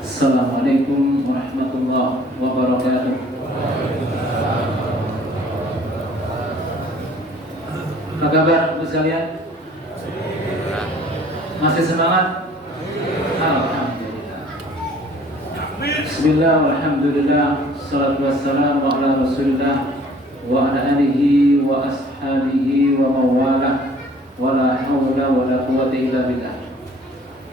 Assalamualaikum warahmatullahi wabarakatuh. Apa kabar sekalian? Masih semangat? Alhamdulillah. Bismillah, alhamdulillah, salatu wassalamu ala rasulillah wa ala alihi wa ashabihi wa mawalah, wa la hawla wa la quwwata illa billah.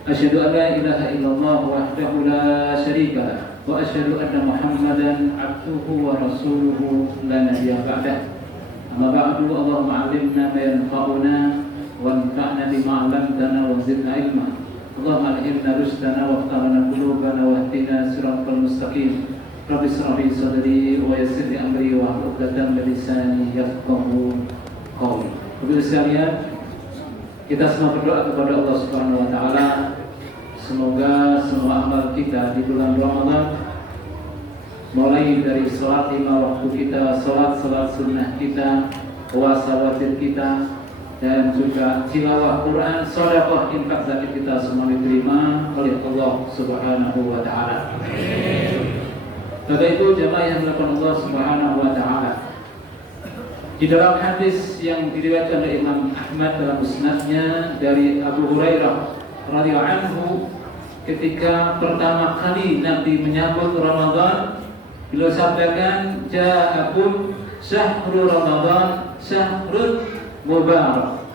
Asyhadu an la ilaha illallah wahdahu la syarika lah wa asyhadu anna Muhammadan abduhu wa rasuluhu la nabiyya ba'dah. Amma ba'du, Allahumma 'allimna ma yanfa'una wanfa'na bima 'allamtana wa zidna ilma. Allahumma alhimna rushdana waftaghna qulubana wahdina siratal mustaqim. Rabbi shrah li sadri wa yassir li amri wa hlul 'uqdatam min lisani yafqahu qawli. Bapak sekalian, kita semua berdoa kepada Allah Subhanahu wa taala, semoga semua amal kita di bulan Ramadan, mulai dari salat 5 waktu kita, salat sunnah kita, puasa wajib kita, dan juga tilawah Quran, sedekah, infak, zakat kita semua diterima oleh Allah Subhanahu wa taala. Bapak Ibu jamaah yang dimuliakan Allah Subhanahu wa taala, di dalam hadis yang diriwayatkan oleh Imam Ahmad dalam musnadnya dari Abu Hurairah radhiyallahu anhu, ketika pertama kali Nabi menyambut Ramadan, beliau sampaikan, ja'akum syahrul Ramadan syahrul mubarak.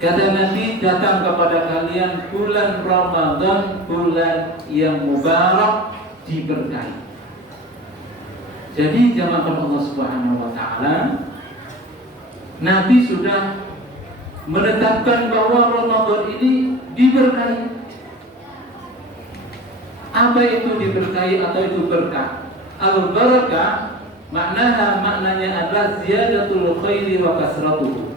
Kata Nabi, datang kepada kalian bulan Ramadan, bulan yang mubarak, diberkahi. Jadi jamaah Allah Subhanahu wa taala, Nabi sudah menetapkan bahwa Ramadan ini diberkahi. Apa itu diberkahi atau itu berkah? Al-barakah maknanya adalah ziyadatul khairi wa kasratuhu.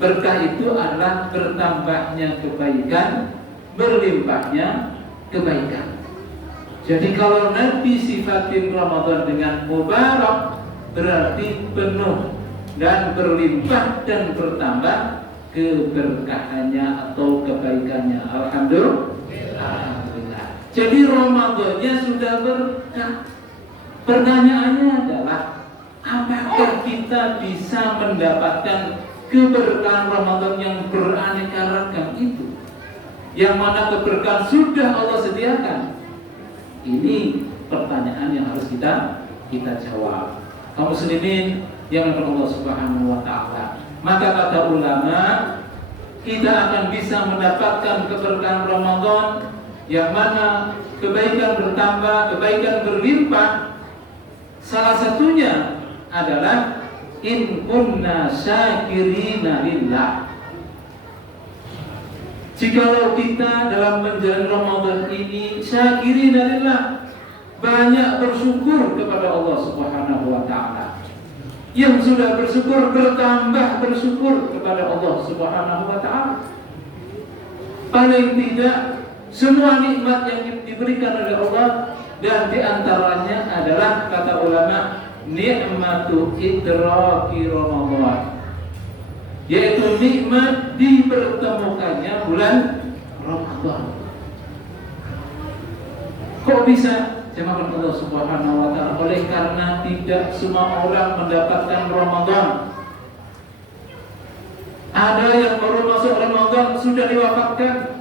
Berkah itu adalah bertambahnya kebaikan, berlimpahnya kebaikan. Jadi kalau Nabi sifatin Ramadan dengan mubarak, berarti penuh dan berlimpah dan bertambah keberkahannya atau kebaikannya. Alhamdulillah. Jadi Ramadannya sudah berkah. Pertanyaannya adalah, apakah kita bisa mendapatkan keberkahan Ramadan yang beraneka ragam itu, yang mana keberkahan sudah Allah sediakan? Ini pertanyaan yang harus kita jawab. Kaum muslimin yang dimuliakan Allah Subhanahu wa taala, maka kata ulama, kita akan bisa mendapatkan keberkahan Ramadan yang mana kebaikan bertambah, kebaikan berlimpah. Salah satunya adalah in kunna syakirina lillah. Jikalau kita dalam menjalani Ramadan ini syakirina lillah, banyak bersyukur kepada Allah Subhanahu wa taala. Yang sudah bersyukur bertambah bersyukur kepada Allah Subhanahu wa taala. Paling tidak semua nikmat yang diberikan oleh Allah, dan diantaranya adalah kata ulama nikmatu idraki Ramadan, yaitu nikmat dipertemukannya bulan Ramadan. Kok bisa? Jemaah Allah Subhanahu wa taala, oleh karena tidak semua orang mendapatkan Ramadan. Ada yang baru masuk Ramadan sudah diwafatkan.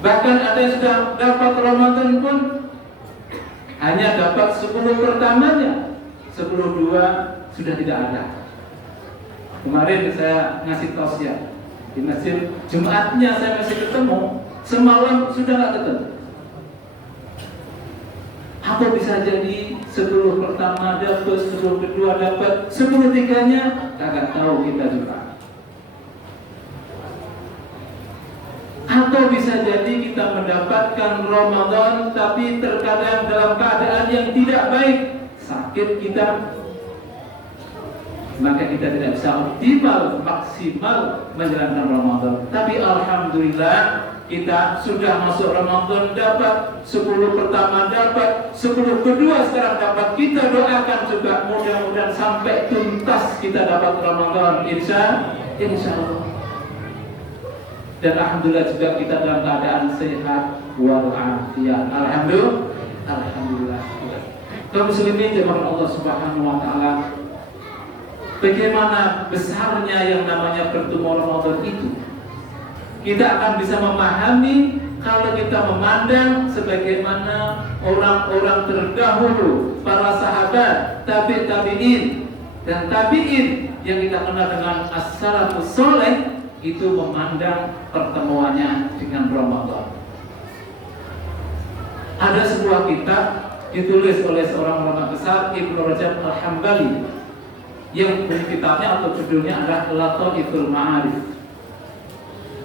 Bahkan ada yang sudah dapat Ramadan pun hanya dapat 10 pertamanya, 10 dua sudah tidak ada. Kemarin saya ngasih tausiah di masjid, Jumatnya saya masih ketemu, semalam sudah nggak ketemu. Apa bisa jadi 10 pertama dapat, 10 kedua dapat, 10 tiganya kagak tahu kita juga. Atau bisa jadi kita mendapatkan Ramadan tapi terkadang dalam keadaan yang tidak baik, sakit kita, maka kita tidak bisa optimal, maksimal menjalankan Ramadan. Tapi alhamdulillah kita sudah masuk Ramadan dapat, 10 pertama dapat, 10 kedua sekarang dapat. Kita doakan juga mudah-mudahan sampai tuntas kita dapat Ramadan, insya Allah. Dan alhamdulillah juga kita dalam keadaan sehat walafiat. Alhamdulillah. Kaum muslimin jemaah Allah Subhanahu wa taala, bagaimana besarnya yang namanya pertemuan Ramadan itu, kita akan bisa memahami kalau kita memandang sebagaimana orang-orang terdahulu, para sahabat, tabi'in dan tabi'in yang kita kenal dengan as-salafus saleh, itu memandang pertemuannya dengan Ramadan. Ada sebuah kitab ditulis oleh seorang ulama besar, Ibnu Rajab Al-Hambali, yang kitabnya atau judulnya adalah Lataiful Ma'arif.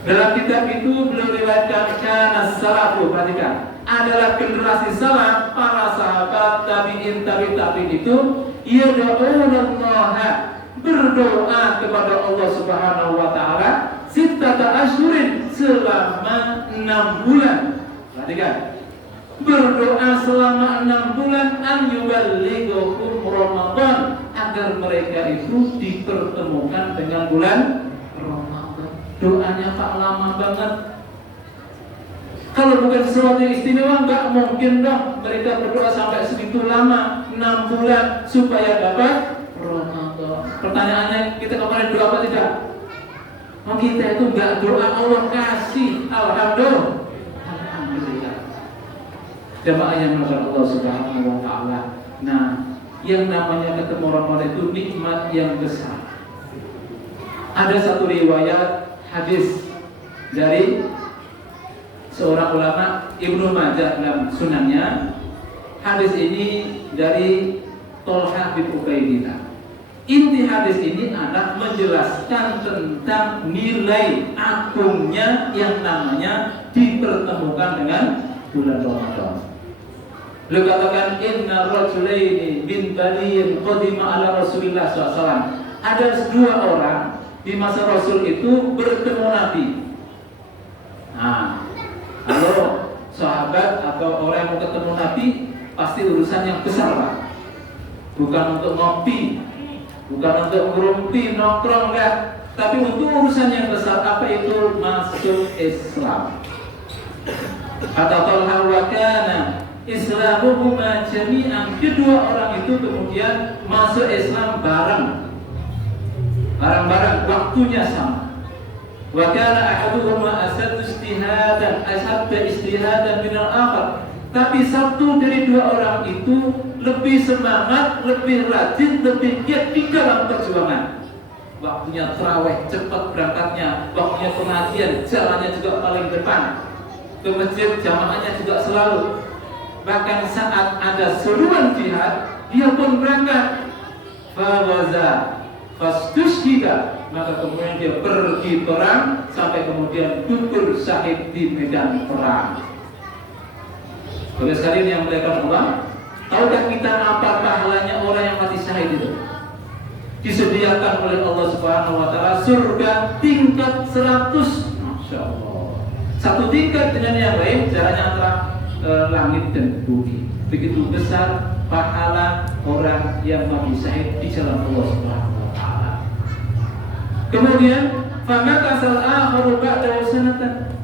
Dalam kitab itu beliau riwayatkan kana salafu, perhatikan, adalah generasi salaf, para sahabat, tabi'in itu yad'unallaha, berdoa kepada Allah Subhanahu wa taala sittata asyurin, selama 6 bulan. Perhatikan, berdoa selama 6 bulan an yuballighuhum Ramadan, agar mereka itu dipertemukan dengan bulan Ramadan. Doanya Pak lama banget. Kalau bukan sesuatu yang istimewa, nggak mungkin dong mereka berdoa sampai segitu lama, 6 bulan supaya dapat Ramadan. Pertanyaannya, kita kemarin doa apa tidak? Oh, kita itu nggak doa, Allah kasih. Alhamdulillah. Jemaah yang dimuliakan Allah Subhanahu wa taala. Nah, yang namanya ketemu Ramadan itu nikmat yang besar. Ada satu riwayat hadis dari seorang ulama, Ibnu Majah dalam sunannya. Hadis ini dari Tolha bin Ubaidillah. Inti hadis ini adalah menjelaskan tentang nilai agungnya yang namanya dipertemukan dengan bulan Ramadan. Beliau katakan, inna rajulaini min baniin qadima ala Rasulillah SAW. Ada 2 orang di masa Rasul itu bertemu Nabi. Nah, kalau sahabat atau orang yang mau ketemu Nabi, pasti urusan yang besar, Pak. Bukan untuk ngopi, bukan untuk ngerumpi, nongkrong, enggak. Tapi untuk urusan yang besar, apa itu? Masuk Islam. Kata Talha, wa kana islamuhuma jami'an. Kedua orang itu kemudian masuk Islam bareng-bareng, waktunya sama. Wa kana ahaduhuma ashadda istihadan min al-akhar. Tapi satu dari 2 orang itu lebih semangat, lebih rajin, lebih giat di dalam perjuangan. Waktunya tarawih, cepat berangkatnya. Waktunya pengajian, jalannya juga paling depan. Ke masjid, jamaahnya juga selalu. Bahkan saat ada seruan jihad, dia pun berangkat. Fawaza fastushhida, maka kemudian dia pergi perang sampai kemudian gugur syahid di medan perang. Oleh sekalian yang melakukan Allah, tahukah kita apa pahalanya orang yang mati syahid itu? Disediakan oleh Allah Subhanahu wa taala surga tingkat 100. Masya Allah. Satu tingkat dengan yang lain, jaraknya antara langit dan bumi. Begitu besar pahala orang yang mati syahid di jalan Allah Subhanahu wa taala. Kemudian famakasal akharu ba'da sanatan.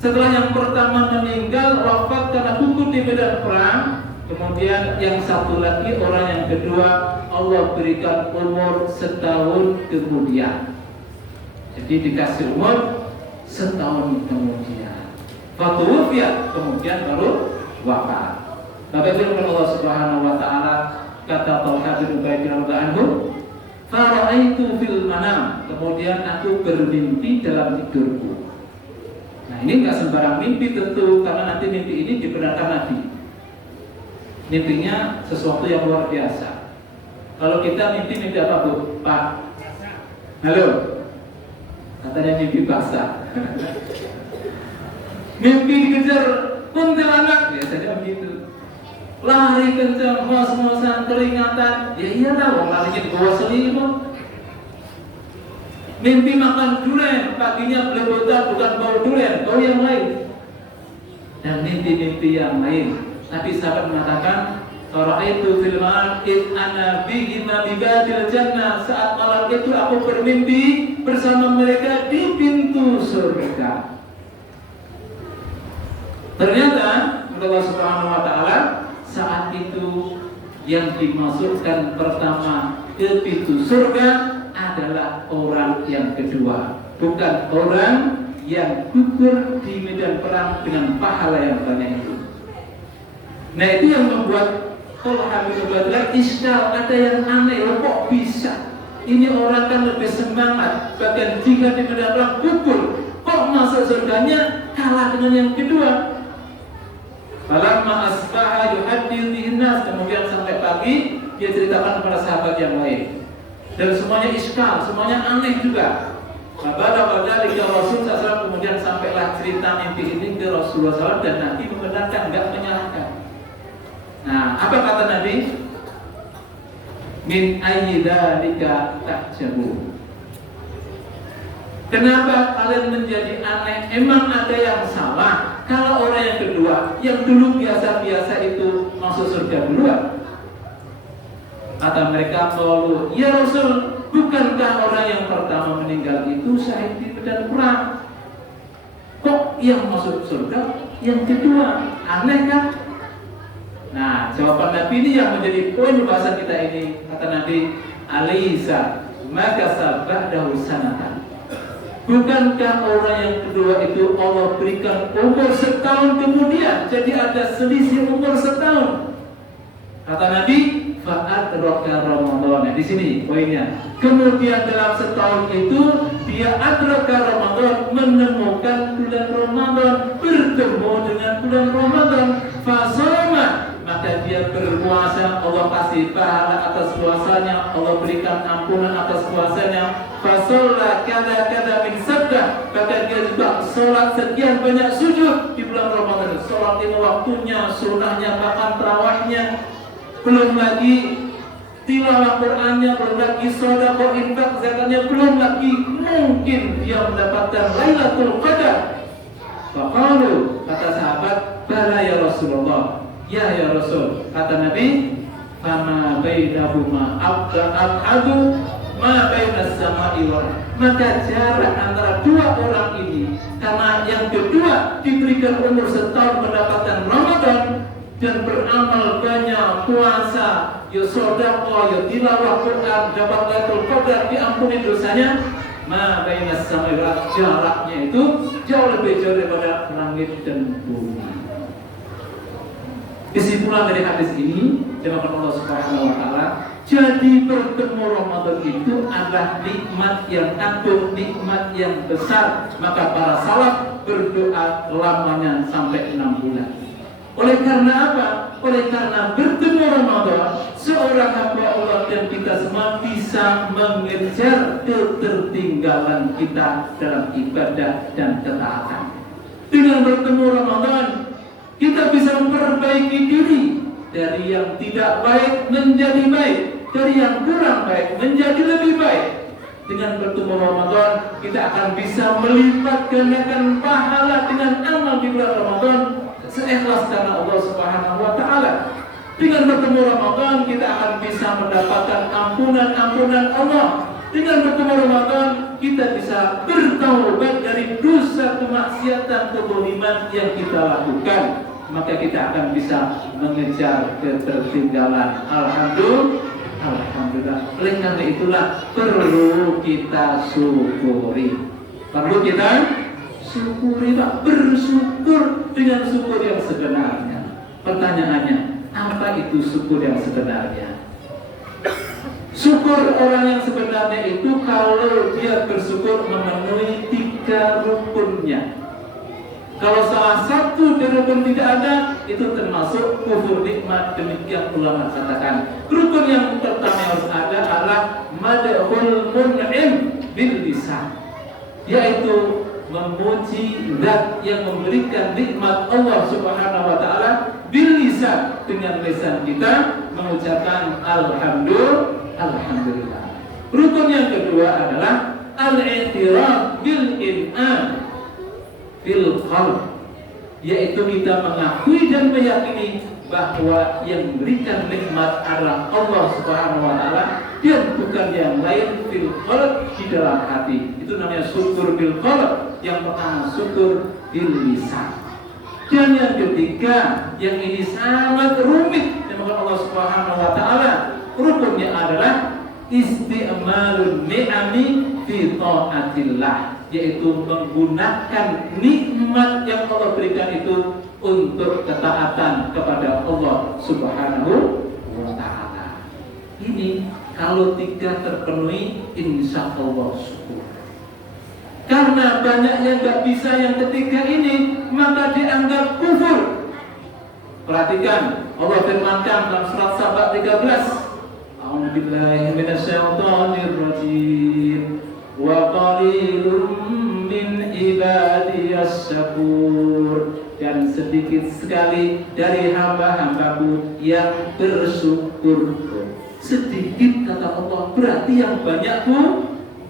Setelah yang pertama meninggal wafat karena gugur di medan perang, kemudian yang satu lagi, orang yang kedua, Allah berikan umur setahun kemudian. Jadi dikasih umur setahun kemudian. Fatuwufiyat, kemudian baru wafat. Bapak Ibu Allah Subhanahu wa taala, kata Talha bin Ubaidillah anhu, fara'aitu fil manam, kemudian aku bermimpi dalam tidurku. Nah, ini enggak sembarang mimpi tentu, karena nanti mimpi ini dibenarkan Nabi. Mimpinya sesuatu yang luar biasa. Kalau kita mimpi apa, Bu? Pak? Halo? Katanya mimpi basah. Mimpi dikejar kuntilanak, biasanya begitu. Lari kencang, ngos-ngosan, keringatan. Ya iyalah, wong larinya di bawah selimut. Mimpi makan durian, paginya belepotan, bukan bau durian, bau yang lain. dan mimpi-mimpi yang lain. Nabi sahabat mengatakan, "Qara'aitu fil manam id ana bihima bibadil jannah." Saat malam itu aku bermimpi bersama mereka di pintu surga. Ternyata Allah Subhanahu wa taala saat itu yang dimasukkan pertama ke pintu surga adalah orang yang kedua, bukan orang yang gugur di medan perang dengan pahala yang banyak itu. Nah, itu yang membuat Talha bin Ubaidillah iskal, ada yang aneh, kok bisa? Ini orang kan lebih semangat, bahkan jika di medan perang gugur, kok masuk surganya kalah dengan yang kedua? Falamma asbaha yuhaddithu bihin nas, kemudian sampai pagi dia ceritakan kepada sahabat yang lain. Dan semuanya iskal, semuanya aneh juga. Pada Rasul SAW, kemudian sampailah cerita mimpi ini ke Rasulullah SAW dan Nabi membenarkan, enggak menyalahkan. Nah, apa kata Nabi? Min ayyi dzalika tahjabu. Kenapa kalian menjadi aneh? Emang ada yang salah? Kalau orang yang kedua, yang dulu biasa-biasa itu masuk surga duluan. Kata mereka, "Qalu, ya Rasul, bukankah orang yang pertama meninggal itu syahid di medan perang? Kok yang masuk surga yang kedua? Aneh kan?" Nah, jawaban Nabi ini yang menjadi poin pembahasan kita ini. Kata Nabi, "Alaisa maka sabadahu sanatan." Bukankah orang yang kedua itu Allah berikan umur setahun kemudian? Jadi ada selisih umur setahun. Kata Nabi, fa'adraka Ramadan. Nah, di sini poinnya. Kemudian dalam setahun itu dia adraka Ramadan, menemukan bulan Ramadan, bertemu dengan bulan Ramadan. Fasoma, maka dia berpuasa, Allah kasih pahala atas puasanya, Allah berikan ampunan atas puasanya. Fasolla kada min sabda, maka dia juga sholat sekian banyak sujud di bulan Ramadan. Sholat lima waktunya, sunnahnya, bahkan tarawihnya. Belum lagi tilawah Qur'annya, belum lagi sedekah, infak, zakatnya, belum lagi mungkin dia mendapatkan Lailatul Qadar. Faqalu, kata sahabat, bala ya Rasulullah. Ya Rasul, kata Nabi, fama bainahuma ab'adu ma bainas sama'i wal ardh. Maka jarak antara dua orang ini, karena yang kedua diberikan umur setahun mendapatkan Ramadan dan beramal banyak, puasa, ya sedekah, ya tilawah Quran, dapat Lailatul Qadar, diampuni dosanya. Ma bainas sama'i wal ardh, jaraknya itu jauh lebih jauh daripada langit dan bumi. Kesimpulan dari hadis ini, firman Allah Subhanahu wa taala, jadi bertemu Ramadan itu adalah nikmat yang agung, nikmat yang besar. Maka para salaf berdoa lamanya sampai 6 bulan. Oleh karena apa? Oleh karena bertemu Ramadan, seorang hamba Allah dan kita semua bisa mengejar ketertinggalan kita dalam ibadah dan ketaatan. Dengan bertemu Ramadan, kita bisa memperbaiki diri dari yang tidak baik menjadi baik, dari yang kurang baik menjadi lebih baik. Dengan bertemu Ramadan, kita akan bisa melipat gandakan pahala dengan amal di bulan Ramadan seikhlas karena Allah Subhanahu wa taala. Dengan bertemu Ramadan, kita akan bisa mendapatkan ampunan Allah. Dengan bertemu Ramadan, kita bisa bertaubat dari dosa kemaksiatan kezaliman yang kita lakukan. Maka kita akan bisa mengejar ketertinggalan. Alhamdulillah. Oleh karena itulah perlu kita syukuri. Perlu kita syukuri, Pak. Bersyukur dengan syukur yang sebenarnya. Pertanyaannya, apa itu syukur yang sebenarnya? Syukur orang yang sebenarnya itu kalau dia bersyukur memenuhi 3 rukunnya. Kalau salah satu dari rukun tidak ada, itu termasuk kufur nikmat. Demikian ulama katakan. Rukun yang pertama yang harus ada adalah madhul mun'im bil lisan, yaitu memuji zat yang memberikan nikmat Allah Subhanahu wa taala bil lisan, dengan lisan kita mengucapkan alhamdulillah. Rukun yang kedua adalah al-i'tiraf bil in'am fil qalb, yaitu kita mengakui dan meyakini bahwa yang memberikan nikmat adalah Allah Subhanahu wa taala dan bukan yang lain fil qalb, di dalam hati. Itu namanya syukur bil qalb. Yang pertama syukur bil lisan. Dan yang ketiga, yang ini sangat rumit dengan Allah Subhanahu wa taala, rukunnya adalah isti'malun ni'ami fi ta'atillah, yaitu menggunakan nikmat yang Allah berikan itu untuk ketaatan kepada Allah Subhanahu wa taala. Ini kalau tiga terpenuhi, insya Allah syukur. Karena banyak yang nggak bisa yang ketiga ini, maka dianggap kufur. Perhatikan, Allah firmankan dalam surat Saba 13, A'udzubillahi minasyaitonir rajim. Wa qalilun min ibadiyas syakur, dan sedikit sekali dari hamba-hambaku yang bersyukur. Sedikit kata Allah, berarti yang banyak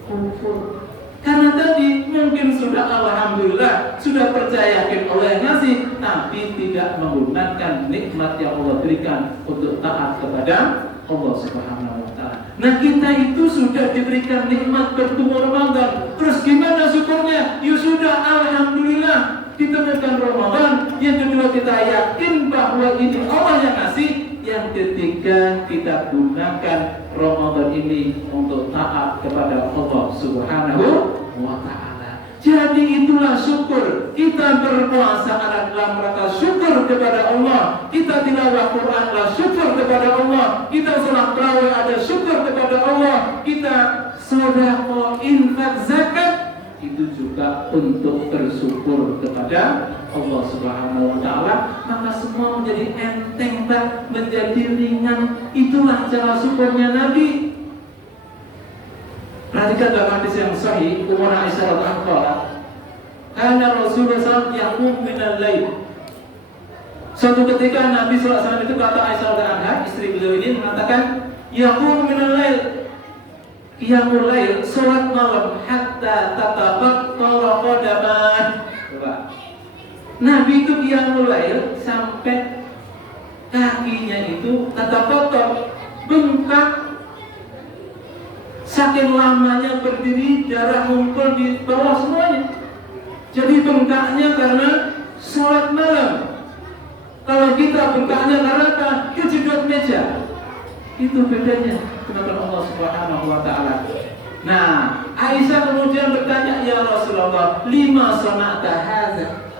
kufur. Karena tadi mungkin sudah alhamdulillah, sudah percaya yakin Allah yang ngasih, tapi tidak menggunakan nikmat yang Allah berikan untuk taat kepada Allah Subhanahu wa taala. Nah, kita itu sudah diberikan nikmat bertemu Ramadan. Terus gimana syukurnya? Ya sudah, alhamdulillah ditemukan Ramadan. Yang kedua, kita yakin bahwa ini Allah yang ngasih. Yang ketiga, kita gunakan Ramadan ini untuk taat kepada Allah Subhanahu wa taala. Jadi itulah syukur. Kita berpuasa adalah mereka syukur kepada Allah. Kita tilawah Quran adalah syukur kepada Allah. Kita salat tarawih ada syukur kepada Allah. Kita sedekah, infak, zakat itu juga untuk bersyukur kepada Allah Subhanahu wa taala. Maka semua menjadi enteng, menjadi ringan. Itulah cara syukurnya Nabi. Perhatikan dalam hadis yang sahih, Umar Aisyah radhiyallahu anha, karena Rasulullah SAW yaqum minal lail. Suatu ketika Nabi SAW itu kata Aisyah radhiyallahu anha, istri beliau ini mengatakan, yaqum minal lail, qiyamul lail, salat malam hatta tatabattara qadaman. Nabi itu qiyamul lail sampai kakinya itu tatabattar, bengkak. Saking lamanya berdiri, darah ngumpul di bawah semuanya. Jadi bengkaknya karena sholat malam. Kalau kita bengkaknya karena apa? Kejedot meja. Itu bedanya dengan Allah Subhanahu wa taala. Nah, Aisyah kemudian bertanya, ya Rasulullah, lima sana'ta hadza?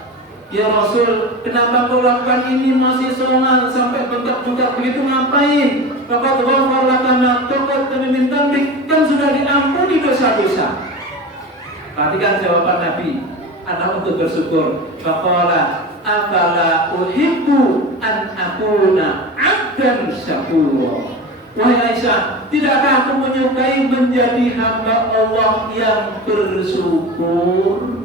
Ya Rasul, kenapa kau lakukan ini masih sholat sampai bengkak-bengkak begitu, ngapain? Faqad ghafara laka ma taqaddama min dhanbik, kan sudah diampuni dosa-dosa. Perhatikan jawaban Nabi, adalah untuk bersyukur. Faqala afala uhibbu an akuna 'abdan syakura. Wahai Aisyah, tidakkah aku menyukai menjadi hamba Allah yang bersyukur?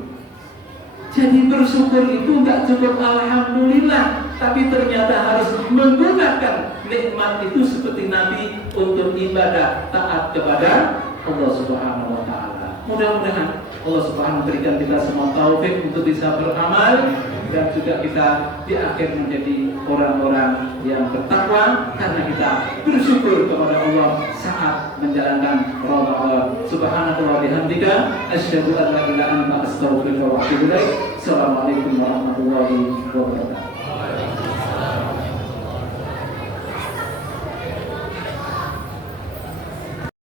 Jadi bersyukur itu tidak cukup alhamdulillah, tapi ternyata harus menggunakan nikmat itu seperti Nabi untuk ibadah taat kepada Allah Subhanahu wa taala. Mudah-mudahan Allah Subhanahu berikan kita semua taufik untuk bisa beramal dan juga kita di akhir menjadi orang-orang yang bertakwa karena kita bersyukur kepada Allah saat menjalankan Ramadan. Subhanallah wa bihamdika asyhadu an la ilaha illa anta astaghfiruka wa atubu ilaik. Assalamualaikum warahmatullahi wabarakatuh.